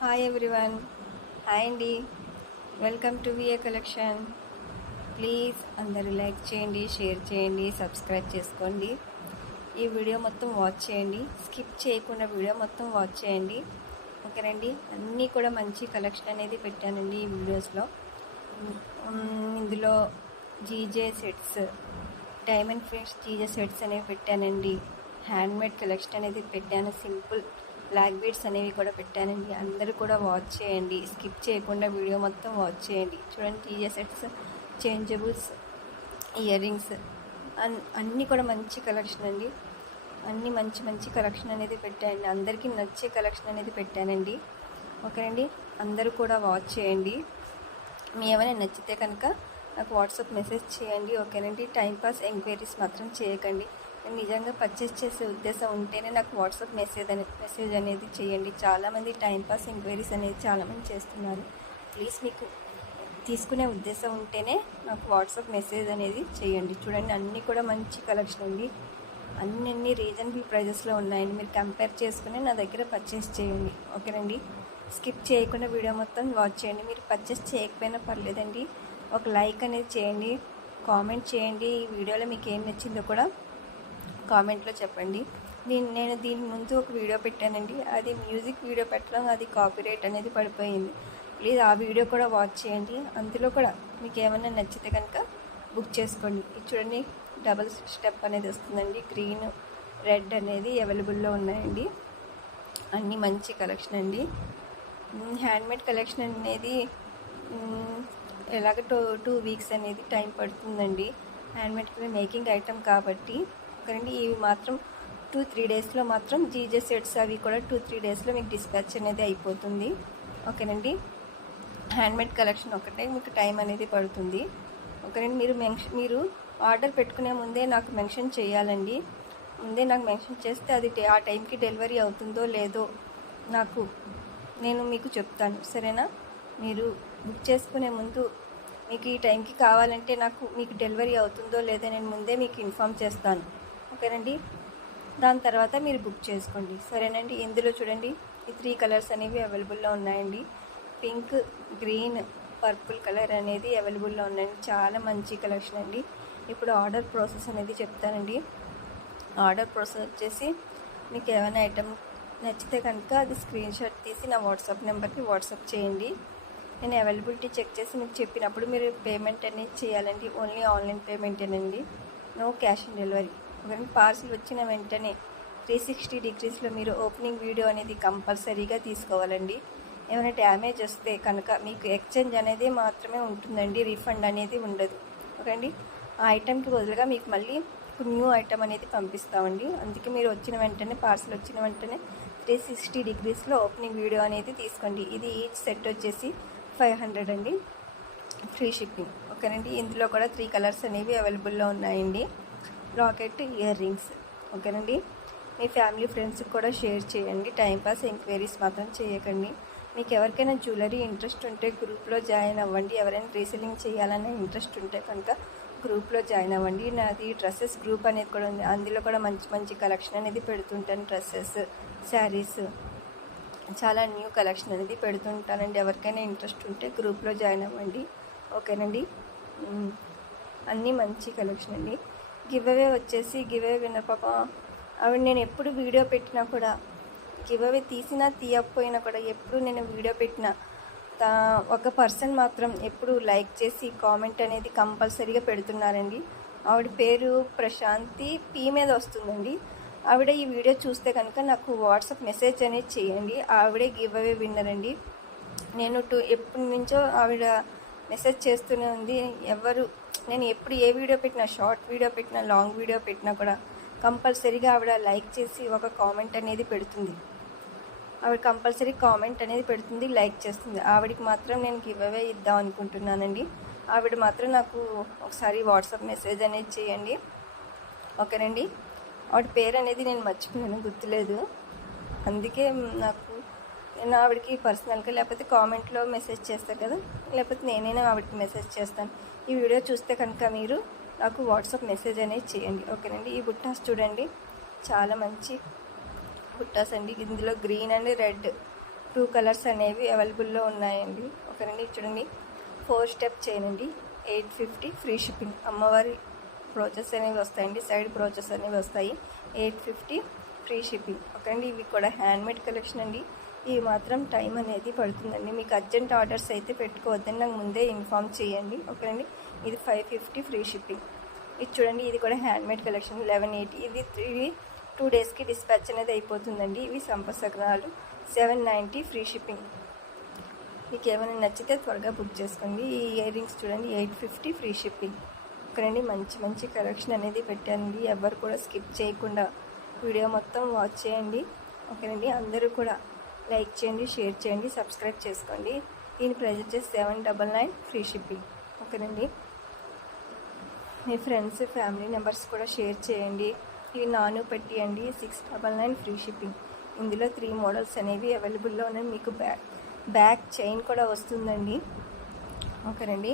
Hi everyone. Hi అండి. Welcome to VA collection. Please అందరూ like చేయండి, షేర్ చేయండి, సబ్స్క్రైబ్ చేసుకోండి. ఈ వీడియో మొత్తం వాచ్ చేయండి, స్కిప్ చేయకుండా వీడియో మొత్తం వాచ్ చేయండి. ఓకేనండి. అన్నీ కూడా మంచి కలెక్షన్ అనేది పెట్టానండి ఈ వీడియోస్లో. ఇందులో GJ sets, diamond finish GJ sets అనేవి పెట్టానండి. హ్యాండ్మేడ్ కలెక్షన్ అనేది పెట్టాను. సింపుల్ బ్లాక్ బీడ్స్ అనేవి కూడా పెట్టానండి. అందరూ కూడా వాచ్ చేయండి, స్కిప్ చేయకుండా వీడియో మొత్తం వాచ్ చేయండి. చూడండి, GJ sets, changeables, ear rings అన్నీ కూడా మంచి కలెక్షన్ అండి. అన్నీ మంచి మంచి కలెక్షన్ అనేది పెట్టానండి. అందరికీ నచ్చే కలెక్షన్ అనేది పెట్టానండి. ఓకేనండి. అందరూ కూడా వాచ్ చేయండి. మీ ఏమైనా నచ్చితే కనుక నాకు వాట్సాప్ మెసేజ్ చేయండి. ఓకేనండి. టైంపాస్ ఎంక్వైరీస్ మాత్రం చేయకండి. నిజంగా పర్చేస్ చేసే ఉద్దేశం ఉంటేనే నాకు వాట్సాప్ మెసేజ్ అనేది చేయండి. చాలామంది టైంపాస్ ఎంక్వైరీస్ అనేది చాలామంది చేస్తున్నారు. ప్లీజ్ మీకు తీసుకునే ఉద్దేశం ఉంటేనే నాకు వాట్సాప్ మెసేజ్ అనేది చేయండి. చూడండి, అన్నీ కూడా మంచి కలెక్షన్ అండి. అన్ని రీజనబుల్ ప్రైజెస్లో ఉన్నాయండి. మీరు కంపేర్ చేసుకుని నా దగ్గర పర్చేస్ చేయండి. ఓకేనండి. స్కిప్ చేయకుండా వీడియో మొత్తం వాచ్ చేయండి. మీరు పర్చేస్ చేయకపోయినా పర్లేదండి, ఒక లైక్ అనేది చేయండి, కామెంట్ చేయండి. ఈ వీడియోలో మీకు ఏం నచ్చిందో కూడా కామెంట్లో చెప్పండి. నేను దీని ముందు ఒక వీడియో పెట్టానండి. అది మ్యూజిక్ వీడియో పెట్టడం, అది కాపీరైట్ అనేది పడిపోయింది. ప్లీజ్ ఆ వీడియో కూడా వాచ్ చేయండి. అందులో కూడా మీకు ఏమైనా నచ్చితే కనుక బుక్ చేసుకోండి. ఇది చూడండి, డబుల్ స్టెప్ అనేది వస్తుందండి. గ్రీన్, రెడ్ అనేది అవైలబుల్లో ఉన్నాయండి. అన్నీ మంచి కలెక్షన్ అండి. హ్యాండ్మేడ్ కలెక్షన్ అనేది ఎలాగ టూ వీక్స్ అనేది టైం పడుతుందండి. హ్యాండ్మేడ్ మేకింగ్ ఐటమ్ కాబట్టి. ఓకేనండి. ఇవి మాత్రం 2-3 డేస్లో మాత్రం జీజే సెట్స్ అవి కూడా 2-3 డేస్లో మీకు డిస్పాచ్ అనేది అయిపోతుంది. ఓకేనండి. హ్యాండ్మేడ్ కలెక్షన్ ఒకటే మీకు టైం అనేది పడుతుంది. ఓకేనండి. మీరు ఆర్డర్ పెట్టుకునే ముందే నాకు మెన్షన్ చేయాలండి. ముందే నాకు మెన్షన్ చేస్తే అది ఆ టైంకి డెలివరీ అవుతుందో లేదో నేను మీకు చెప్తాను. సరేనా? మీరు బుక్ చేసుకునే ముందు మీకు ఈ టైంకి కావాలంటే మీకు డెలివరీ అవుతుందో లేదో నేను ముందే మీకు ఇన్ఫామ్ చేస్తాను. ఓకేనండి. దాని తర్వాత మీరు బుక్ చేసుకోండి. సరేనండి. ఇందులో చూడండి, ఈ 3 కలర్స్ అనేవి అవైలబుల్లో ఉన్నాయండి. పింక్, గ్రీన్, పర్పుల్ కలర్ అనేది అవైలబుల్లో ఉన్నాయండి. చాలా మంచి కలెక్షన్ అండి. ఇప్పుడు ఆర్డర్ ప్రాసెస్ అనేది చెప్తానండి. ఆర్డర్ ప్రాసెస్ వచ్చేసి, మీకు ఏమైనా ఐటెం నచ్చితే కనుక అది స్క్రీన్ షాట్ తీసి నా వాట్సాప్ నెంబర్కి వాట్సాప్ చేయండి. నేను అవైలబిలిటీ చెక్ చేసి మీకు చెప్పినప్పుడు మీరు పేమెంట్ అనేది చేయాలండి. ఓన్లీ ఆన్లైన్ పేమెంటేనండి, నో క్యాష్ ఆన్ డెలివరీ. ఒకవేళ పార్సిల్ వచ్చిన వెంటనే 360 డిగ్రీస్లో మీరు ఓపెనింగ్ వీడియో అనేది కంపల్సరీగా తీసుకోవాలండి. ఏమైనా డ్యామేజ్ వస్తే కనుక మీకు ఎక్స్చేంజ్ అనేది మాత్రమే ఉంటుందండి, రీఫండ్ అనేది ఉండదు. ఓకే అండి. ఆ ఐటెంకి బదులుగా మీకు మళ్ళీ న్యూ ఐటెం అనేది పంపిస్తామండి. అందుకే మీరు వచ్చిన వెంటనే, పార్సిల్ వచ్చిన వెంటనే 360 డిగ్రీస్లో ఓపెనింగ్ వీడియో అనేది తీసుకోండి. ఇది ఈచ్ సెట్ వచ్చేసి 500 అండి, ఫ్రీ షిప్పింగ్. ఓకేనండి. ఇందులో కూడా 3 కలర్స్ అనేవి అవైలబుల్లో ఉన్నాయండి. Locket, ear rings. ఓకేనండి. మీ ఫ్యామిలీ ఫ్రెండ్స్కి కూడా షేర్ చేయండి. టైంపాస్ ఎంక్వైరీస్ మాత్రం చేయకండి. మీకు ఎవరికైనా జ్యువెలరీ ఇంట్రెస్ట్ ఉంటే గ్రూప్లో జాయిన్ అవ్వండి. ఎవరైనా రీసెల్లింగ్ చేయాలనే ఇంట్రెస్ట్ ఉంటే కనుక గ్రూప్లో జాయిన్ అవ్వండి. నాది డ్రెస్సెస్ గ్రూప్ అనేది కూడా ఉంది. అందులో కూడా మంచి మంచి కలెక్షన్ అనేది పెడుతుంటాను. డ్రెస్సెస్, శారీస్, చాలా న్యూ కలెక్షన్ అనేది పెడుతుంటానండి. ఎవరికైనా ఇంట్రెస్ట్ ఉంటే గ్రూప్లో జాయిన్ అవ్వండి. ఓకేనండి. అన్నీ మంచి కలెక్షన్ అండి. గివ్ అవే వచ్చేసి, గివ్ అవే విన్నర్ పాప ఆవిడ నేను ఎప్పుడు వీడియో పెట్టినా కూడా, గివ్ అవే తీసినా తీయకపోయినా కూడా, ఎప్పుడు నేను వీడియో పెట్టినా ఒక పర్సన్ మాత్రం ఎప్పుడు లైక్ చేసి కామెంట్ అనేది కంపల్సరీగా పెడుతున్నారండి. ఆవిడ పేరు ప్రశాంతి, పీ మీద వస్తుందండి. ఆవిడ ఈ వీడియో చూస్తే కనుక నాకు వాట్సాప్ మెసేజ్ అనేది చేయండి. ఆవిడే గివ్ అవే విన్నర్ అండి. నేను ఎప్పటి నుంచో ఆవిడ మెసేజ్ చేస్తూనే ఉంది. నేను ఎప్పుడు ఏ వీడియో పెట్టినా, షార్ట్ వీడియో పెట్టినా, లాంగ్ వీడియో పెట్టినా కూడా కంపల్సరీగా ఆవిడ లైక్ చేసి ఒక కామెంట్ అనేది పెడుతుంది. ఆవిడ కంపల్సరీ కామెంట్ అనేది పెడుతుంది, లైక్ చేస్తుంది. ఆవిడకి మాత్రం నేను గివ్ అవే ఇద్దాం అనుకుంటున్నానండి. ఆవిడ మాత్రం నాకు ఒకసారి వాట్సాప్ మెసేజ్ అనేది చేయండి. ఓకేనండి. ఆవిడ పేరు అనేది నేను మర్చిపోయాను, గుర్తులేదు. అందుకే నేను ఆవిడకి పర్సనల్గా లేకపోతే కామెంట్లో మెసేజ్ చేస్తాను కదా, లేకపోతే నేనైనా ఆవిడకి మెసేజ్ చేస్తాను. ఈ వీడియో చూస్తే కనుక మీరు నాకు వాట్సాప్ మెసేజ్ అనేది చేయండి. ఓకేనండి. ఈ బుట్టాస్ చూడండి, చాలా మంచి బుట్టాస్ అండి. ఇందులో గ్రీన్ అండ్ రెడ్ 2 కలర్స్ అనేవి అవైలబుల్లో ఉన్నాయండి. ఓకేనండి. చూడండి 4 స్టెప్ చైన్ అండి, 850 ఫ్రీ షిప్పింగ్. అమ్మవారి బ్రోచెస్ అనేవి వస్తాయండి, సైడ్ బ్రోచెస్ అనేవి వస్తాయి, 850 ఫ్రీ షిప్పింగ్. ఓకేనండి. ఇవి కూడా హ్యాండ్మేడ్ కలెక్షన్ అండి. ఇవి మాత్రం టైం అనేది పడుతుందండి. మీకు అర్జెంట్ ఆర్డర్స్ అయితే పెట్టుకోవద్దని నాకు ముందే ఇన్ఫామ్ చేయండి. ఓకేనండి. ఇది 550 ఫ్రీ షిప్పింగ్. ఇది చూడండి, ఇది కూడా హ్యాండ్మేడ్ కలెక్షన్ 1180. ఇది 2 డేస్కి డిస్పాచ్ అనేది అయిపోతుందండి. ఇవి సంపసగ్నాలు 790 ఫ్రీ షిప్పింగ్. మీకు ఏమైనా నచ్చితే త్వరగా బుక్ చేసుకోండి. ఈ ఇయర్ రింగ్స్ చూడండి 850 ఫ్రీ షిప్పింగ్. ఓకేనండి. మంచి మంచి కలెక్షన్ అనేది పెట్టానండి. ఎవరు కూడా స్కిప్ చేయకుండా వీడియో మొత్తం వాచ్ చేయండి. ఓకేనండి. అందరూ కూడా లైక్ చేయండి, షేర్ చేయండి, సబ్స్క్రైబ్ చేసుకోండి. దీని ప్రైస్ వచ్చేసి 799 ఫ్రీ షిప్పింగ్. ఓకేనండి. మీ ఫ్రెండ్స్ ఫ్యామిలీ మెంబర్స్ కూడా షేర్ చేయండి. ఇవి నాను పెట్టి అండి 699 ఫ్రీ షిప్పింగ్. ఇందులో 3 మోడల్స్ అనేవి అవైలబుల్లో ఉన్నాయి. మీకు బ్యాక్ చైన్ కూడా వస్తుందండి. ఓకేనండి.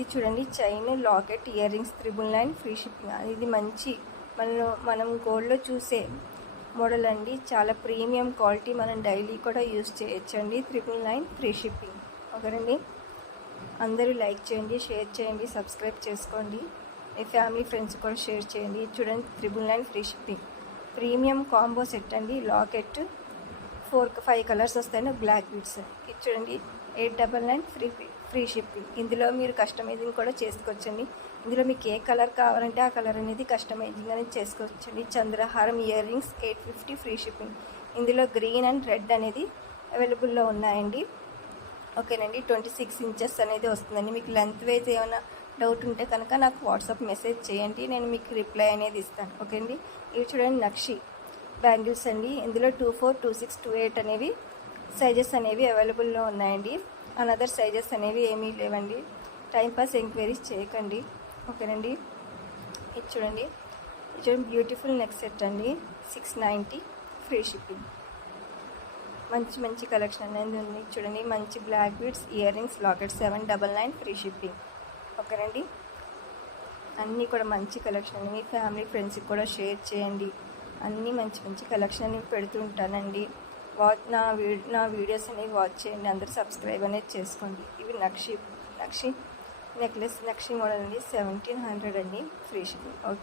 ఇది చూడండి, chain, locket, ear rings 999 free shipping. ఇది మంచి మనం గోల్డ్లో చూసే మోడల్ అండి. చాలా ప్రీమియం క్వాలిటీ, మనం డైలీ కూడా యూస్ చేయొచ్చండి. 999 ఫ్రీ షిప్పింగ్. ఓకేనండి. అందరూ లైక్ చేయండి, షేర్ చేయండి, సబ్స్క్రైబ్ చేసుకోండి. మీ ఫ్యామిలీ ఫ్రెండ్స్ కూడా షేర్ చేయండి. చూడండి 999 free shipping. Premium combo set అండి. లాకెట్ 4-5 కలర్స్ వస్తాయి, బ్లాక్ బీడ్స్. ఇది చూడండి 899 ఫ్రీ షిప్పింగ్. ఇందులో మీరు కస్టమైజింగ్ కూడా చేసుకోవచ్చండి. ఇందులో మీకు ఏ కలర్ కావాలంటే ఆ కలర్ అనేది కస్టమైజింగ్ అనేది చేసుకోవచ్చండి. చంద్రహారం ఇయర్ రింగ్స్ 850 ఫ్రీ షిప్పింగ్. ఇందులో గ్రీన్ అండ్ రెడ్ అనేది అవైలబుల్లో ఉన్నాయండి. ఓకేనండి. 26 ఇంచెస్ అనేది వస్తుందండి. మీకు లెంత్ వైజ్ ఏమైనా డౌట్ ఉంటే కనుక నాకు వాట్సాప్ మెసేజ్ చేయండి, నేను మీకు రిప్లై అనేది ఇస్తాను. ఓకే అండి. ఇవి చూడండి నక్షి బ్యాంగిల్స్ అండి. ఇందులో 24, 26, 28 అనేవి సైజెస్ అనేవి అవైలబుల్లో ఉన్నాయండి. అనదర్ సైజెస్ అనేవి ఏమీ లేవండి. టైంపాస్ ఎంక్వైరీస్ చేయకండి. ఓకేనండి. ఇది చూడండి బ్యూటిఫుల్ నెక్ సెట్ అండి 690 ఫ్రీ షిప్పింగ్. మంచి మంచి కలెక్షన్ అనేది ఉంది. చూడండి మంచి black beads, ear rings, locket 799 free shipping. ఓకేనండి. అన్నీ కూడా మంచి కలెక్షన్ అండి. మీ ఫ్యామిలీ ఫ్రెండ్స్కి కూడా షేర్ చేయండి. అన్నీ మంచి మంచి కలెక్షన్ అనేవి పెడుతుంటానండి. నా వీడియోస్ అనేవి వాచ్ చేయండి. అందరూ సబ్స్క్రైబ్ అనేది చేసుకోండి. ఇవి నక్షి నెక్లెస్, నక్షి మోడల్ అండి 1700 అండి ఫ్రీ షిప్పింగ్. ఓకే.